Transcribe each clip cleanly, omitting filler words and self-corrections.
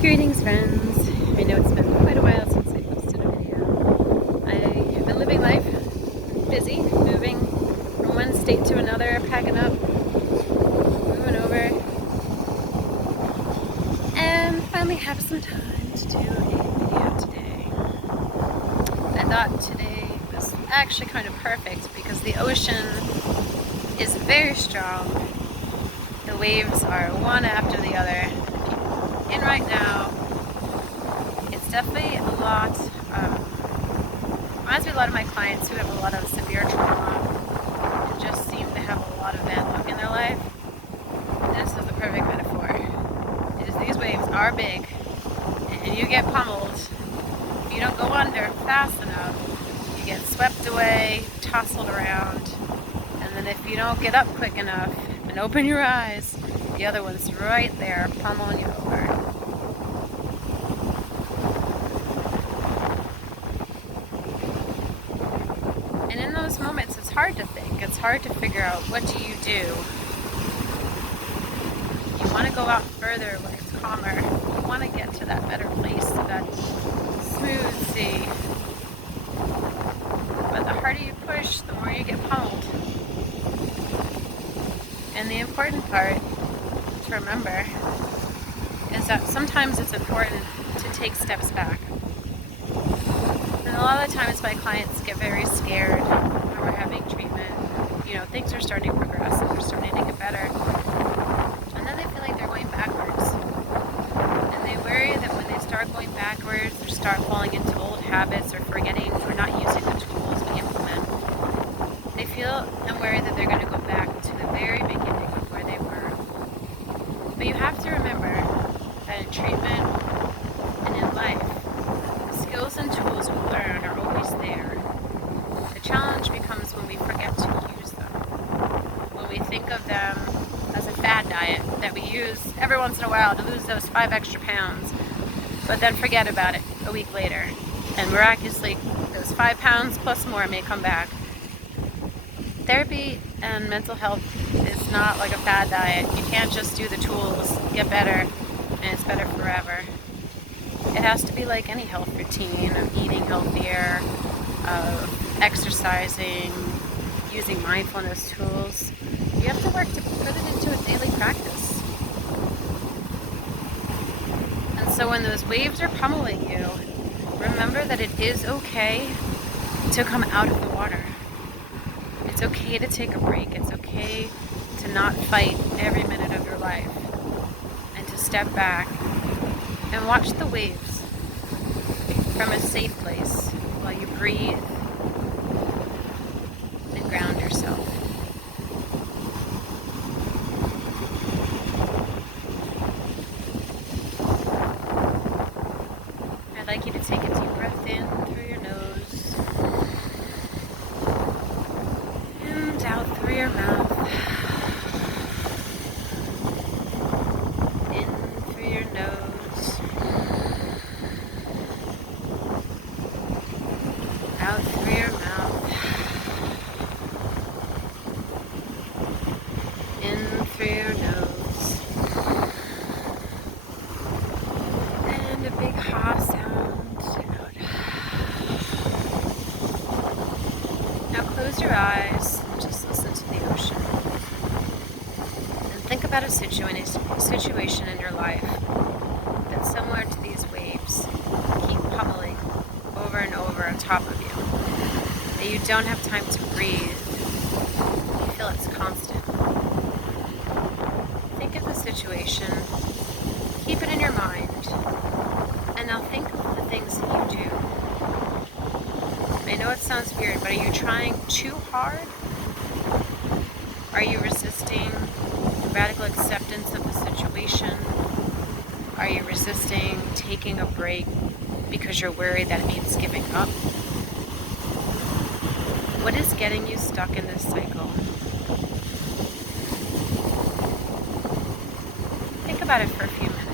Greetings, friends. I know it's been quite a while since I posted a video. I have been living life, busy, moving from one state to another, packing up, moving over, and finally have some time to do a video today. I thought today was actually kind of perfect because the ocean is very strong. The waves are one after the other. And right now, it's definitely a lot, reminds me of a lot of my clients who have a lot of severe trauma and just seem to have a lot of bad luck in their life. This is the perfect metaphor. These waves are big and you get pummeled. If you don't go under fast enough, you get swept away, tousled around, and then if you don't get up quick enough and open your eyes, the other one's right there pummeling you over. And in those moments, it's hard to think. It's hard to figure out, what do? You want to go out further where it's calmer. You want to get to that better place, to that smooth sea. But the harder you push, the more you get pummeled. And the important part to remember is that sometimes it's important to take steps back. And a lot of the times my clients get very scared when we're having treatment. You know, things are starting to progress and they're starting to get better. And then they feel like they're going backwards. And they worry that when they start going backwards, they start falling into old habits or forgetting or not using the tools we implement. They feel and worry that they're going to go back to the very beginning of where they were. But you have to remember that in treatment and in life, the skills and tools we learn are always there. The challenge becomes when we forget to use them. When we think of them as a fad diet that we use every once in a while to lose those 5 extra pounds, but then forget about it a week later. And miraculously, those 5 pounds plus more may come back. Therapy and mental health is not like a fad diet. You can't just do the tools, get better, and it's better forever. It has to be like any health routine of eating healthier, of exercising, using mindfulness tools. You have to work to put it into a daily practice. And so when those waves are pummeling you, remember that it is okay to come out of the water. It's okay to take a break. It's okay to not fight every minute of your life and to step back and watch the waves from a safe place while you breathe and ground yourself. I'd like you to take a deep breath in through your nose and out through your mouth. In through your nose. Out through your mouth. In through your nose. And a big ha sound out. Now close your eyes and just listen to the ocean. And think about a situation in your life that's similar to these waves keep pummeling over and over on top of you. That you don't have time to breathe. You feel it's constant. Think of the situation, keep it in your mind, and now think of the things that you do. I know it sounds weird, but are you trying too hard? Are you resisting radical acceptance of the situation? Are you resisting taking a break because you're worried that it means giving up? What is getting you stuck in this cycle? Think about it for a few minutes.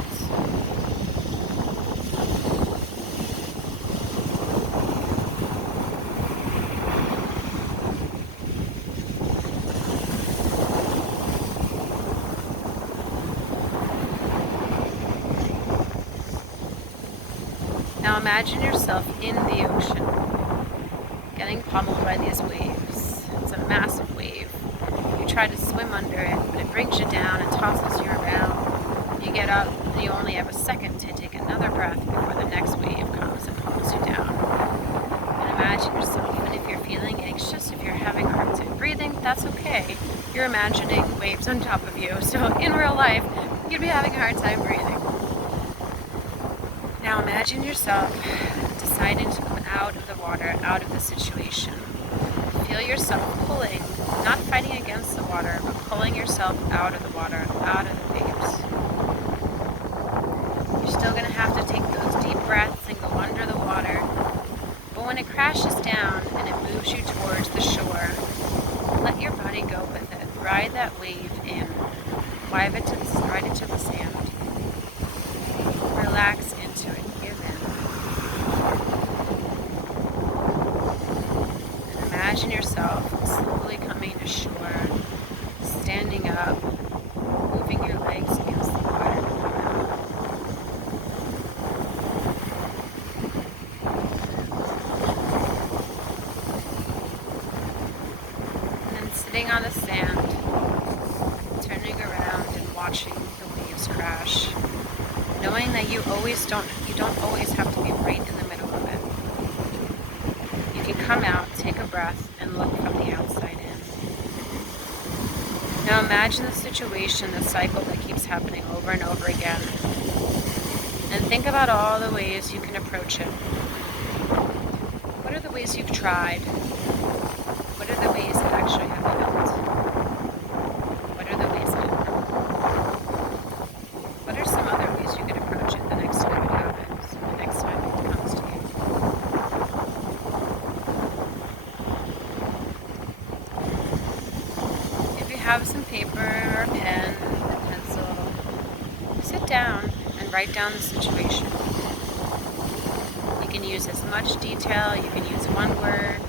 Now imagine yourself in the ocean, getting pummeled by these waves. It's a massive wave. You try to swim under it, but it brings you down and tosses you around. You get up, and you only have a second to take another breath before the next wave comes and pulls you down. And imagine yourself, and if you're feeling anxious, if you're having a hard time breathing, that's okay. You're imagining waves on top of you, so in real life, you'd be having a hard time breathing. Now imagine yourself deciding to come out of the water, out of the situation. Feel yourself pulling, not fighting against the water, but pulling yourself out of the water, out of the waves. You're still going to have to take those deep breaths and go under the water. But when it crashes down and it moves you towards the shore, let your body go with it. Ride that wave in. Ride it to the sand. Relax into it. Give in. And imagine yourself slowly coming to shore, standing up, moving your legs against the water. And then sitting on the sand, turning around and watching the waves crash. Knowing that you don't always have to be right in the middle of it. You can come out, take a breath, and look from the outside in. Now imagine the situation, the cycle that keeps happening over and over again. And think about all the ways you can approach it. What are the ways you've tried? What are the ways that actually have helped? What are the ways that have worked? What are some other ways you can approach it the next time it happens, the next time it comes to you? If you have some paper or a pen or a pencil, sit down and write down the situation. You can use as much detail, you can use one word.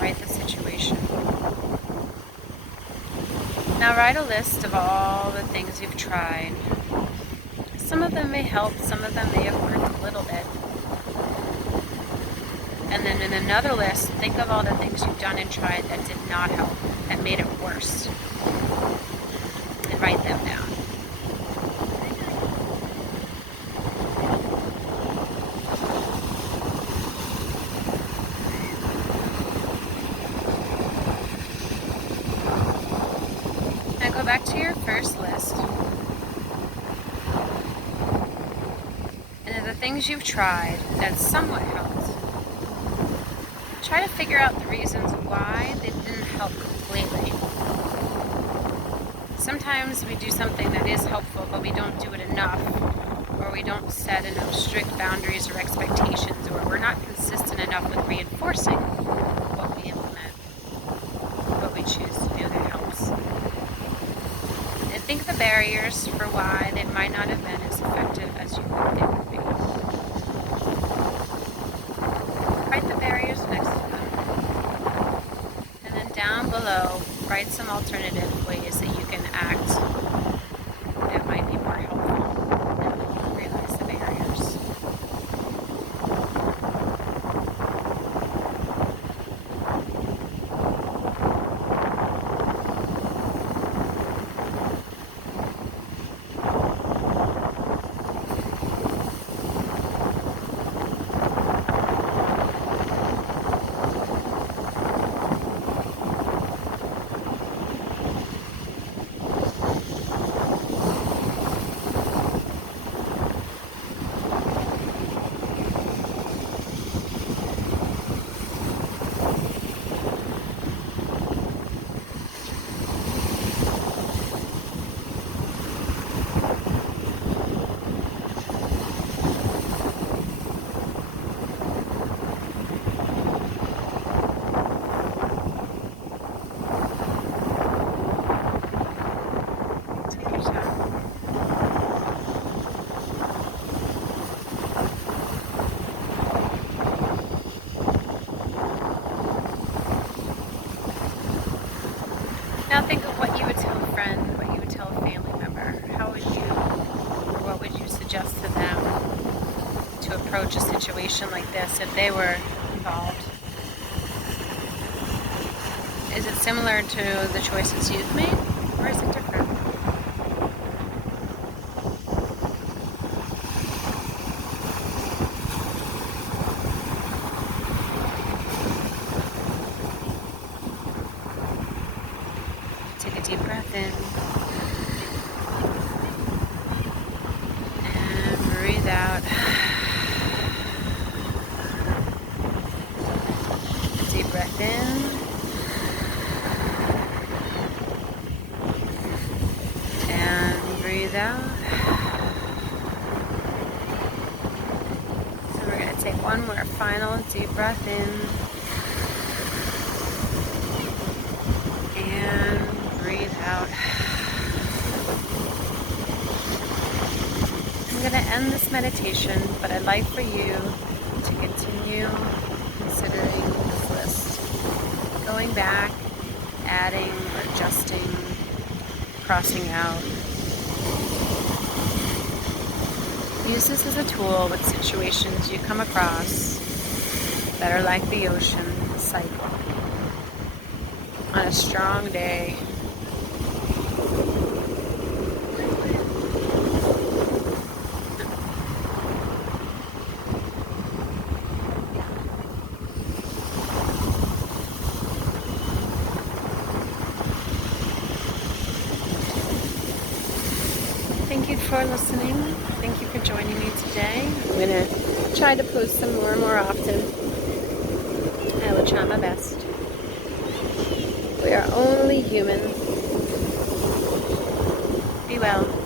Write the situation. Now write a list of all the things you've tried. Some of them may help, some of them may have worked a little bit. And then in another list, think of all the things you've done and tried that did not help, that made it worse. And write them down. Now go back to your first list. And of the things you've tried that somewhat helped, try to figure out the reasons why they didn't help completely. Sometimes we do something that is helpful, but we don't do it enough, or we don't set enough strict boundaries or expectations, or we're not consistent enough with reinforcing what we implement, what we choose to do that helps. And think of the barriers for why they might not have been as effective as you thought they would be. Write the barriers next to them. And then down below, write some alternative ways that you can act that might be more helpful and realize the barriers. Now think of what you would tell a friend, what you would tell a family member. How would you, or what would you suggest to them? to approach a situation like this if they were involved? Is it similar to the choices you've made, or is it different? Take a deep breath in and breathe out. Deep breath in and breathe out. So we're going to take one more final deep breath in and breathe out. I'm going to end this meditation, but I'd like for you to continue considering this list. Going back, adding, adjusting, crossing out. Use this as a tool with situations you come across that are like the ocean cycle. On a strong day, thank you for listening. Thank you for joining me today. I'm going to try to post some more and more often. I will try my best. We are only human. Be well.